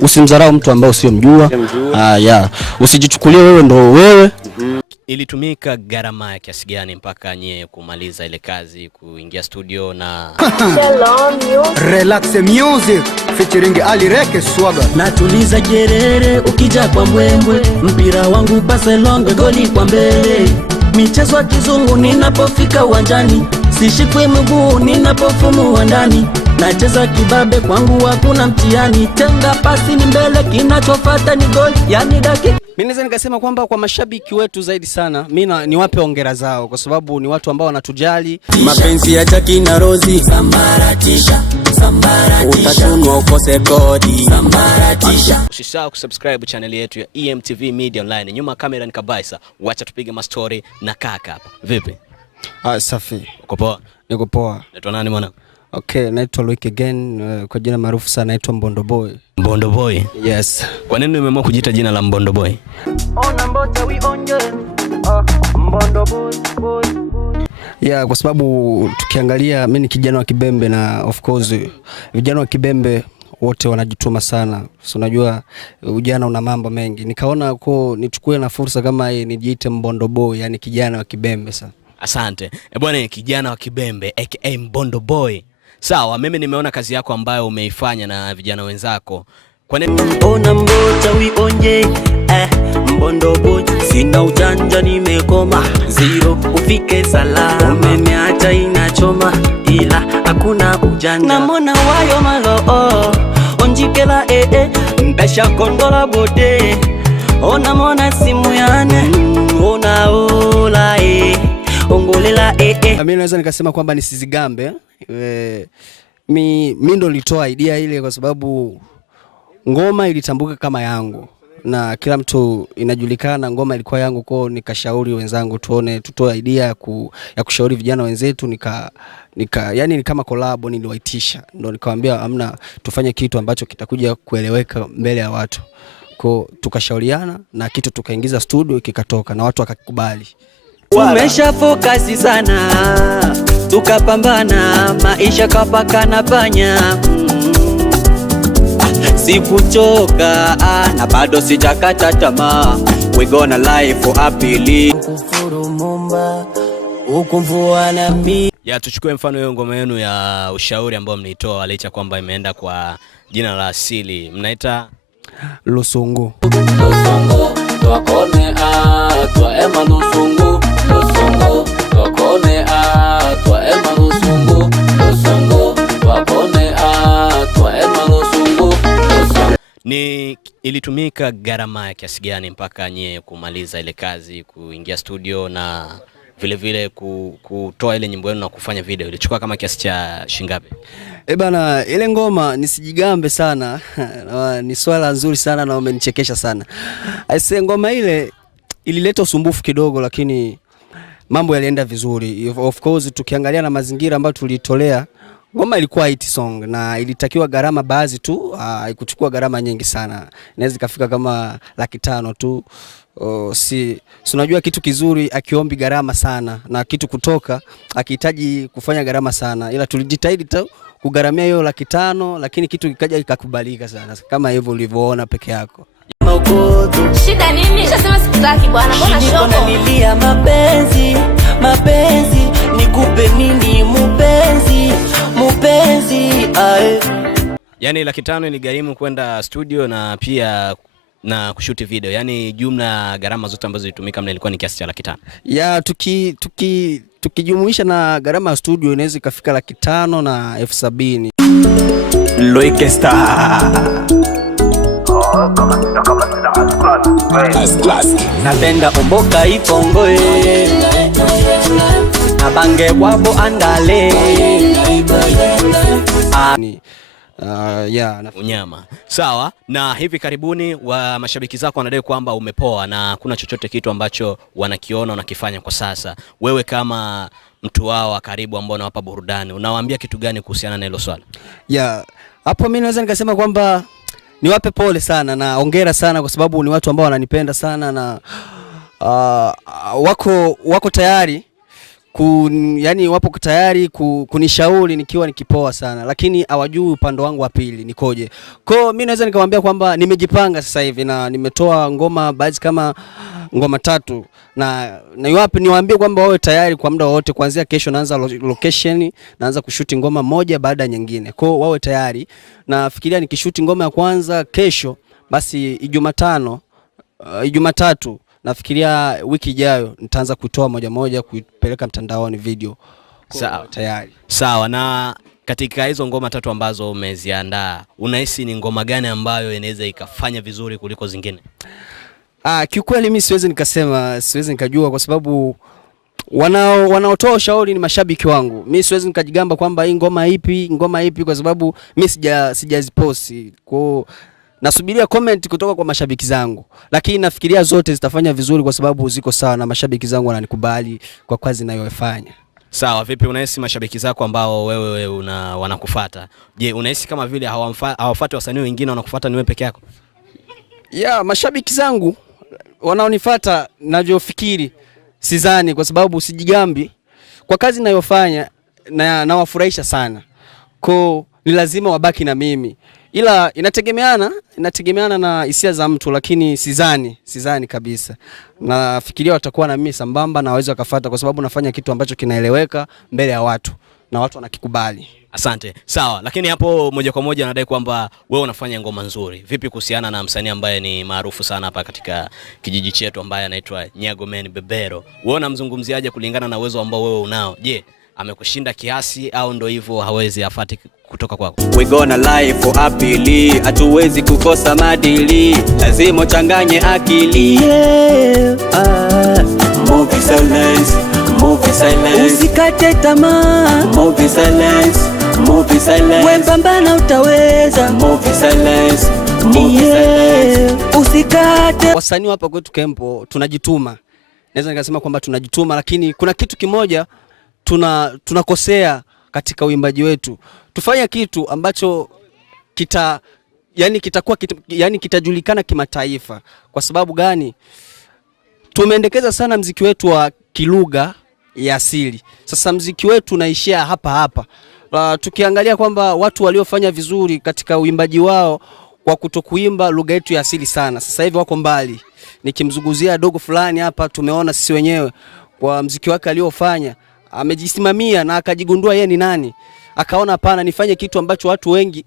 Usimdharau mtu ambaye usiyomjua. Yeah. Usijichukulie wewe ndo wewe. Ilitumika gharama ya kiasi gani mpaka nyie kumaliza ile kazi, kuingia studio na Relax Music featuring Ali Reke Swaga. Natuliza gerere ukija kwa mbwembwe, mpira wangu Barcelona goli kwa mbele. Michezo ya kizungu ninapofika uwanjani, sishikwe mguu ninapofumua ndani. Nacheza kibabe kwangu hakuna mtihani, tenga pasi ni mbele kinachofuata ni goli, yani dakika. Mimi naweza nikasema kwamba kwa mashabiki wetu zaidi sana, mimi niwape hongera zao kwa sababu ni watu ambao wanatujali. Mapenzi ya Jackie na Rosie sambaratisha, utatunwa ukose kodi sambaratisha. Usisahau kusubscribe channel yetu ya EMTV Media Online. Nyuma kamera ni Kabaisa. Wacha tupige mastori na kaka hapa. Vipi? Safi. Uko poa? Niko poa. Naitwa nani mwana? Okay, naitwa Loic again, kwa jina maarufu sana naitwa Mbondo Boy. Mbondo Boy? Yes. Kwa nini umeamua kujiita jina la Mbondo Boy? Mbondo Boy. Yeah, kwa sababu tukiangalia mimi ni kijana wa Kibembe na of course vijana wa Kibembe wote wanajituma sana. So unajua ujana una mambo mengi. Nikaona nichukue na fursa kama hii nijiite Mbondo Boy, yani kijana wa Kibembe sana. Asante. Bwana kijana wa Kibembe aka Mbondo Boy. Sawa, mimi nimeona kazi yako ambayo umeifanya na vijana wenzako. Kwa nini ona mbota wionje Mbondo Boy, sina ujanja nimekoma zero ufike salama, umeniacha inachoma ila hakuna ujanja, namona wayo malo onjikela mpesha kondola bode, ona mona simu yane ona ola ongolela Mimi naweza nikasema kwamba nisizigambe. Mimi ndo nilitoa idea ile kwa sababu ngoma ilitambuka kama yangu na kila mtu inajulikana ngoma ilikuwa yangu, kwa nikashauri wenzangu tutoe idea ya kushauri vijana wenzetu, yani ni kama collab niliwaitisha, ndo nikamwambia amna tufanye kitu ambacho kitakuja kueleweka mbele ya watu. Kwa tukashauriana na kitu tukaingiza studio kikatoka na watu wakakubali. Umesha focus sana, tukapambana, maisha kapaka na panya. Sikuchoka na bado sijakata tamaa, we gonna live for happily. Kufuru mumba ukumvua na mi. Ya tuchukue mfano hiyo ngoma yenu ya ushauri ambao mnaitoa licha kwamba imeenda kwa jina la asili. Mnaita Lusungu. Lusungu twakone twa ema Lusungu. Lusungu twakone twa ema Lusungu. Lusungu twakone twa ema Lusungu. Ni ilitumika gharama ya kiasi gani mpaka nyie kumaliza ile kazi, kuingia studio na vile vile kutoa ile nyimbo yenu na kufanya video? Ilichukua kama kiasi cha shingapi? Bana, ile ngoma nisijigambe sana. Ni swala nzuri sana na umenichekesha sana. Aise, ngoma ile ilileta usumbufu kidogo lakini mambo yalienda vizuri. Of course tukiangalia na mazingira ambayo tulitolea, ngoma ilikuwa hit song na ilitakiwa gharama baadhi tu, haikuchukua gharama nyingi sana. Inaweza kafika kama 500,000 tu. Si unajua kitu kizuri akiombi gharama sana na kitu kutoka akihitaji kufanya gharama sana, ila tulijitahidi tu kugharamia hiyo 500,000 lakini kitu kikaja kikakubalika sana kama hivyo ulivyoona peke yako. Shida nini? Nishasema sikutaki bwana, mbona shoko? Nilia mapenzi nikupe nini mupenzi ae. Yani 500,000 iligharimu kwenda studio na pia na kushuti video, yani jumla gharama zote ambazo zilitumika mna ilikuwa ni kiasi cha 500,000. Ya tukijumuisha na gharama ya studio inaweza ikafika 500,000 na 70,000. Loic Star napenda omboka ipongoe nabange wabo andale unyama. Sawa, na hivi karibuni wa mashabiki zako wanadai kwamba umepoa na kuna chochote kitu ambacho wanakiona unakifanya kwa sasa. Wewe kama mtu wao wa karibu ambao unawapa burudani, unawaambia kitu gani kuhusiana na hilo swala? Hapo mimi naweza nikasema kwamba niwape pole sana na hongera sana kwa sababu ni watu ambao wananipenda sana na wako tayari yani wapo tayari kunishauri nikiwa nikipoa sana, lakini hawajui upande wangu wa pili nikoje. Kwa mimi naweza nikamwambia kwamba nimejipanga sasa hivi na nimetoa ngoma baadhi kama ngoma 3 na niwaambie kwamba wawe tayari kwa muda wote. Kuanzia kesho naanza location, naanza kushuti ngoma moja baada ya nyingine. Kwa wawe tayari. Nafikiria nikishuti ngoma ya kwanza kesho, basi Jumatatu nafikiria wiki ijayo nitaanza kutoa moja kuipeleka mtandaoni video. Sawa, tayari. Sawa. Na katika hizo ngoma 3 ambazo umeziandaa, unahisi ni ngoma gani ambayo inaweza ikafanya vizuri kuliko zingine? Kiukweli mimi siwezi nikajua kwa sababu wanaotoa ushauri ni mashabiki wangu. Mimi siwezi nikajigamba kwamba hii ngoma ipi kwa sababu mimi sijaziposti. Kwa nasubiria comment kutoka kwa mashabiki zangu, lakini nafikiria zote zitafanya vizuri kwa sababu ziko sawa na mashabiki zangu wananikubali kwa kazi ninayofanya. Sawa. Vipi unahisi mashabiki zako ambao wewe wanakufuata? Je, unahisi kama vile hawafuati wasanii wengine, wanakufuata ni wewe peke yako? Mashabiki zangu wanaonifuata ninavyofikiri sidhani, kwa sababu sijigambi kwa kazi ninayofanya na wafurahisha sana. Kwa ni lazima wabaki na mimi. Ila inategemeana na hisia za mtu, lakini sidhani kabisa. Nafikiria watakuwa na mimi sambamba na waweza kufuata kwa sababu nafanya kitu ambacho kinaeleweka mbele ya watu na watu wanakikubali. Asante. Sawa, lakini hapo moja kwa moja nadai kwamba wewe unafanya ngoma nzuri. Vipi kuhusiana na msanii ambaye ni maarufu sana hapa katika kijiji chetu ambaye anaitwa Nyagoman Bebero? Wewe unamzungumziaje kulingana na uwezo ambao wewe unao? Je, amekushinda kiasi au ndo hivyo hawezi afati kutoka kwako? We gonna live for apili, hatuwezi kukosa madili, lazima uchanganye akili. Movie silence, usikate tamaa. Movie silence, we pambana utaweza. Movie silence, usikate. Wasanii hapa kwetu Kempo tunajituma. Naweza nikasema kwamba tunajituma, lakini kuna kitu kimoja tunakosea katika uimbaji wetu. Tufanye kitu ambacho kitajulikana kimataifa. Kwa sababu gani? Tumeendekeza sana mziki wetu wa kilugha ya asili. Sasa mziki wetu unaishia hapa. Tukiangalia kwamba watu waliofanya vizuri katika uimbaji wao kwa kutokuimba lugha yetu ya asili sana, sasa hivi wako mbali. Nikimzunguzia dogo fulani hapa, tumeona sisi wenyewe kwa mziki wake aliofanya, amejisimamia na akajigundua yeye ni nani. Akaona hapana, nifanye kitu ambacho watu wengi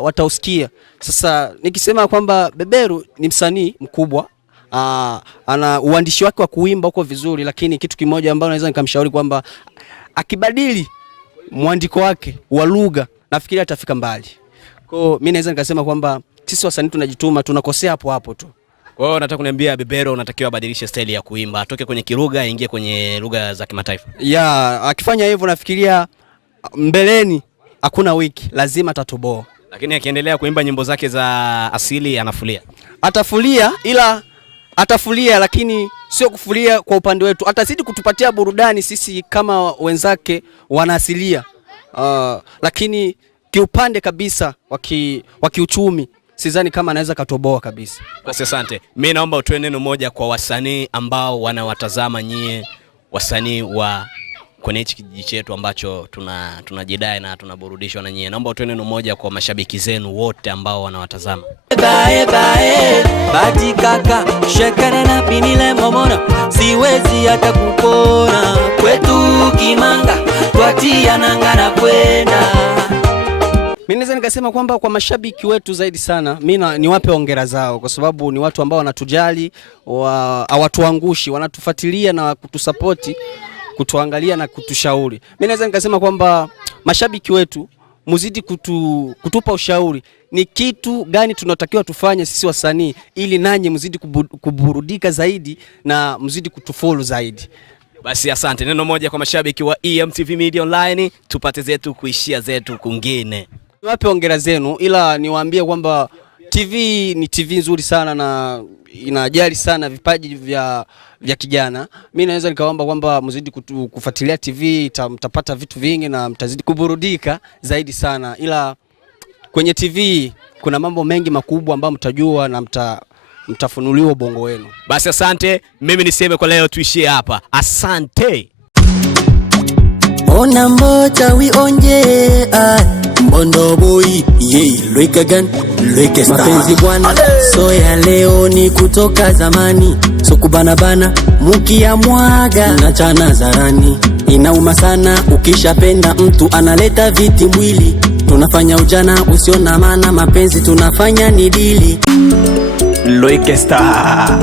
watausikia. Sasa nikisema kwamba Beberu ni msanii mkubwa, ana uandishi wake wa kuimba uko vizuri, lakini kitu kimoja ambao naweza nikamshauri kwamba akibadili mwandiko wake wa lugha, nafikiri atafika mbali. Kwa hiyo mimi naweza nikasema kwamba sisi wasanii tunajituma, tunakosea hapo tu. Kwa hiyo nataka kuniambia Bebero unatakiwa abadilishe style ya kuimba, atoke kwenye kilugha aingie kwenye lugha za kimataifa. Akifanya hivyo nafikiria mbeleni hakuna wiki lazima atatoboa. Lakini akiendelea kuimba nyimbo zake za asili anafulia. Atafulia lakini sio kufulia kwa upande wetu. Atazidi kutupatia burudani sisi kama wenzake wanaasilia. Lakini kiupande kabisa wa kiuchumi sidhani kama anaweza katoboa kabisa. Basi asante. Mimi naomba utoe neno moja kwa wasanii ambao wanawatazama nyie, wasanii wa kwenye hichi kijiji chetu ambacho tunajidai na tunaburudishwa na nyie. Naomba utoe neno moja kwa mashabiki zenu wote ambao wanawatazama. Bae bati kaka shekana na pinile momona, siwezi hata kupona kwetu Kimanga twatia nanga na kwenda. Mimi naweza nikasema kwamba kwa mashabiki wetu zaidi sana, mimi niwape hongera zao kwa sababu ni watu ambao wanatujali, hawatuangushi, wanatufuatilia na kutusapoti, kutuangalia na kutushauri. Mimi naweza nikasema kwamba mashabiki wetu muzidi kutupa ushauri ni kitu gani tunatakiwa tufanye sisi wasanii ili nanyi mzidi kuburudika zaidi na mzidi kutufollow zaidi. Basi asante. Neno moja kwa mashabiki wa EMTV Media Online, tupate zetu kuishia zetu kungine. Niwape hongera zenu, ila niwaambie kwamba TV ni TV nzuri sana na inajali sana vipaji vya kijana. Mimi naweza nikaomba kwamba mzidi kufuatilia TV, mtapata vitu vingi na mtazidi kuburudika zaidi sana. Ila kwenye TV kuna mambo mengi makubwa ambayo mtajua na mtafunuliwa bongo wenu. Basi asante. Mimi niseme kwa leo tuishie hapa. Asante. Ona moja wionje Mbondo boy Lweke gan Lweke star. Mapenzi bwana so ya leo ni kutoka zamani. So kubana bana muki ya mwaga na chana zarani. Inauma sana ukishapenda mtu analeta viti mwili. Tunafanya ujana usio na maana, mapenzi tunafanya ni dili. Lweke star.